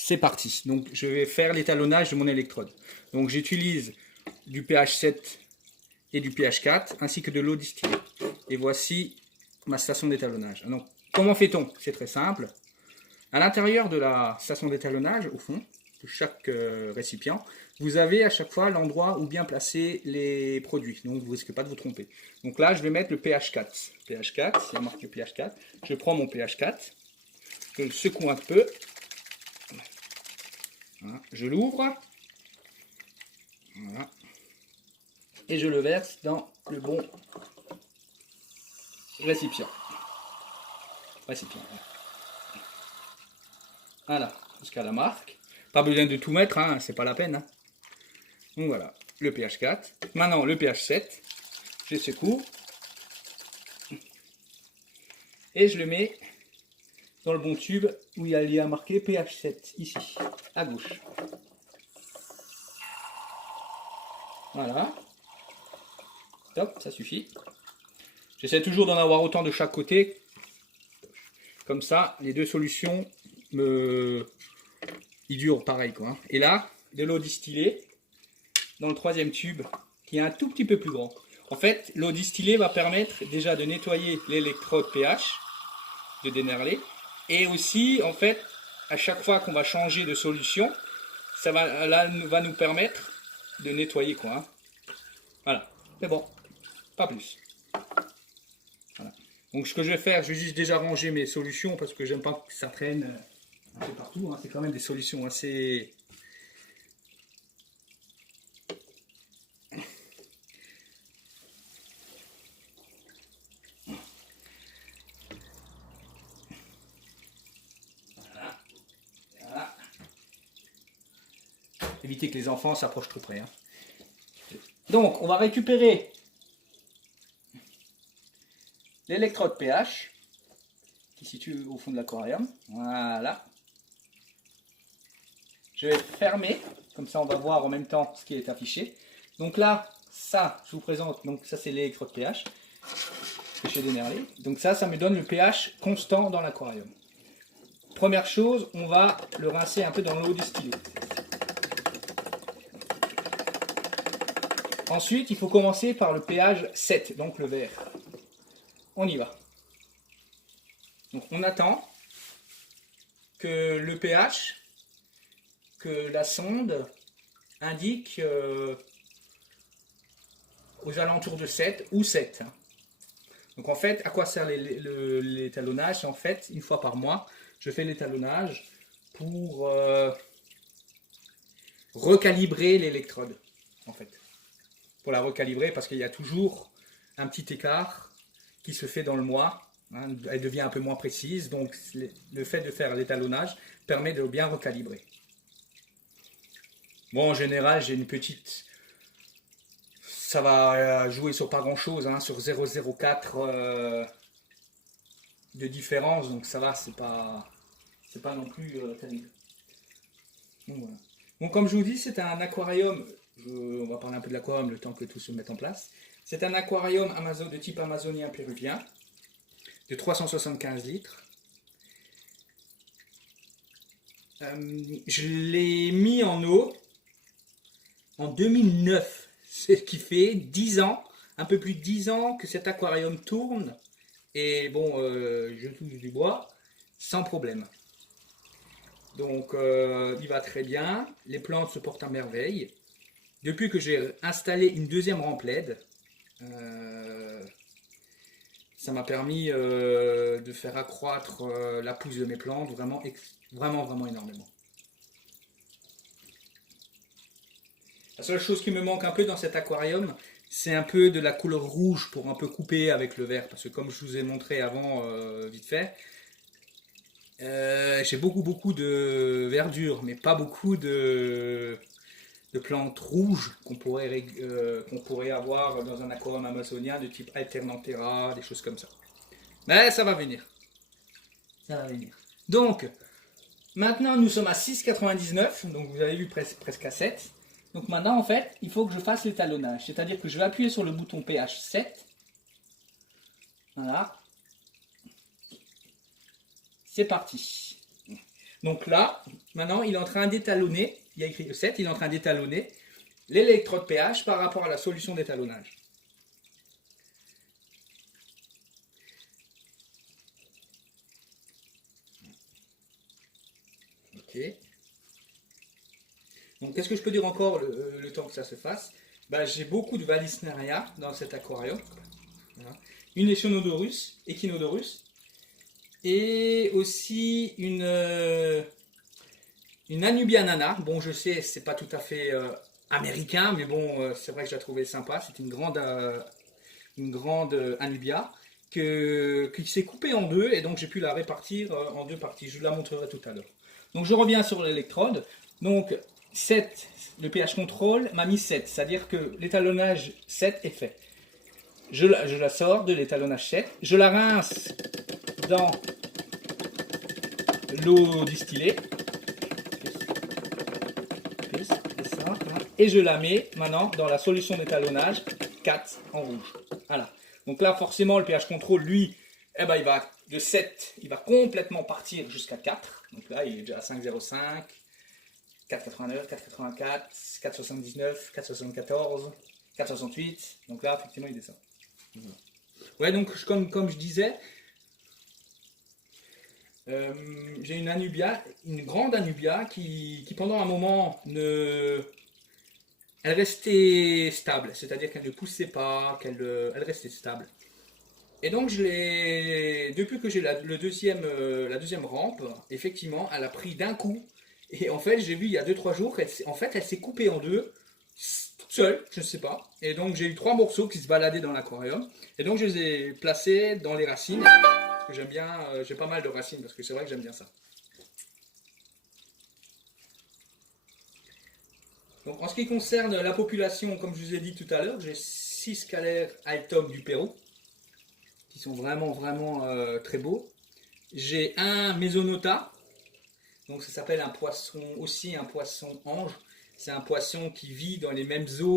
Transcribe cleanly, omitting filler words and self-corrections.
C'est parti. Donc je vais faire l'étalonnage de mon électrode. Donc j'utilise du pH 7 et du pH 4 ainsi que de l'eau distillée. Et voici ma station d'étalonnage. Donc comment fait-on? C'est très simple. À l'intérieur de la station d'étalonnage, au fond de chaque récipient, vous avez à chaque fois l'endroit où bien placer les produits. Donc vous ne risquez pas de vous tromper. Donc là, je vais mettre le pH 4. pH 4, c'est marqué pH 4. Je prends mon pH 4, je le secoue un peu. Voilà, je l'ouvre. Voilà. Et je le verse dans le bon récipient. Voilà, jusqu'à la marque. Pas besoin de tout mettre, hein, c'est pas la peine. Hein. Donc voilà, le pH 4. Maintenant, le pH 7. Je secoue. Et je le mets dans le bon tube où il y a marqué pH 7, ici, à gauche. Voilà. Top, ça suffit. J'essaie toujours d'en avoir autant de chaque côté. Comme ça, les deux solutions ils durent pareil, quoi. Et là, de l'eau distillée dans le troisième tube qui est un tout petit peu plus grand. En fait, l'eau distillée va permettre déjà de nettoyer l'électrode pH, de dénerler. Et aussi, en fait, à chaque fois qu'on va changer de solution, ça va nous permettre de nettoyer, quoi. Hein. Voilà, c'est bon, pas plus. Voilà. Donc ce que je vais faire, je vais juste déjà ranger mes solutions parce que j'aime pas que ça traîne un peu partout. Hein. C'est quand même des solutions assez... Voilà. Éviter que les enfants s'approchent trop près. Hein. Donc on va récupérer l'électrode pH qui se situe au fond de l'aquarium. Voilà. Je vais fermer, comme ça on va voir en même temps ce qui est affiché. Donc là, ça, je vous présente, donc ça c'est l'électrode pH que j'ai dénerlé. Donc ça me donne le pH constant dans l'aquarium. Première chose, on va le rincer un peu dans l'eau distillée. Ensuite, il faut commencer par le pH 7, donc le vert. On y va. Donc on attend que le pH, que la sonde indique aux alentours de 7 ou 7. Donc en fait, à quoi sert l'étalonnage? En fait, une fois par mois, je fais l'étalonnage pour recalibrer l'électrode. En fait, pour la recalibrer parce qu'il y a toujours un petit écart qui se fait dans le mois. Hein, elle devient un peu moins précise, donc le fait de faire l'étalonnage permet de bien recalibrer. Bon, en général, j'ai une petite... Ça va jouer sur pas grand chose, hein, sur 0,04 de différence, donc ça va, c'est pas non plus terrible. Donc, voilà. Bon, comme je vous dis, c'est un aquarium, on va parler un peu de l'aquarium le temps que tout se mette en place. C'est un aquarium de type amazonien péruvien, de 375 litres. Je l'ai mis en eau en 2009. Ce qui fait 10 ans, un peu plus de 10 ans que cet aquarium tourne. Et bon, je touche du bois sans problème. Donc, il va très bien. Les plantes se portent à merveille. Depuis que j'ai installé une deuxième rampe LED, ça m'a permis de faire accroître la pousse de mes plantes vraiment énormément. La seule chose qui me manque un peu dans cet aquarium, c'est un peu de la couleur rouge pour un peu couper avec le vert. Parce que comme je vous ai montré avant, vite fait, j'ai beaucoup de verdure, mais pas beaucoup de plantes rouges qu'on pourrait avoir dans un aquarium amazonien de type Alternanthera, des choses comme ça. Mais ça va venir. Ça va venir. Donc, maintenant nous sommes à 6,99, donc vous avez vu presque à 7. Donc maintenant, en fait, il faut que je fasse l'étalonnage. C'est-à-dire que je vais appuyer sur le bouton pH 7. Voilà. C'est parti. Donc là, maintenant, il est en train d'étalonner, il y a écrit 7, il est en train d'étalonner l'électrode pH par rapport à la solution d'étalonnage. Ok. Donc, qu'est-ce que je peux dire encore le temps que ça se fasse? Bah, j'ai beaucoup de Valisneria dans cet aquarium. Voilà. Une Echinodorus, et aussi une Anubia nana. Bon, je sais, c'est pas tout à fait américain, mais bon, c'est vrai que je la trouvais sympa. C'est une grande Anubia qui s'est coupée en deux, et donc j'ai pu la répartir en deux parties. Je vous la montrerai tout à l'heure. Donc je reviens sur l'électrode. Donc 7, le pH contrôle m'a mis 7, c'est-à-dire que l'étalonnage 7 est fait. Je la sors de l'étalonnage 7, je la rince dans l'eau distillée, et je la mets maintenant dans la solution d'étalonnage 4 en rouge. Voilà. Donc là, forcément, le pH contrôle, lui, eh ben, il va de 7, il va complètement partir jusqu'à 4. Donc là, il est déjà à 5,05, 4,89, 4,84, 4,79, 4,74, 4,68. Donc là, effectivement, il descend. Ouais, donc comme je disais, j'ai une Anubia, une grande Anubia qui pendant un moment elle restait stable, c'est-à-dire qu'elle ne poussait pas, elle restait stable. Et donc depuis que j'ai la deuxième rampe, effectivement, elle a pris d'un coup. Et en fait, j'ai vu il y a 2-3 jours elle s'est coupée en deux, toute seule, je ne sais pas. Et donc j'ai eu 3 morceaux qui se baladaient dans l'aquarium. Et donc je les ai placés dans les racines. Parce que j'aime bien, j'ai pas mal de racines parce que c'est vrai que j'aime bien ça. Donc en ce qui concerne la population, comme je vous ai dit tout à l'heure, j'ai 6 scalaires altum du Pérou, qui sont vraiment très beaux. J'ai un Mesonota, donc ça s'appelle un poisson, aussi un poisson ange. C'est un poisson qui vit dans les mêmes eaux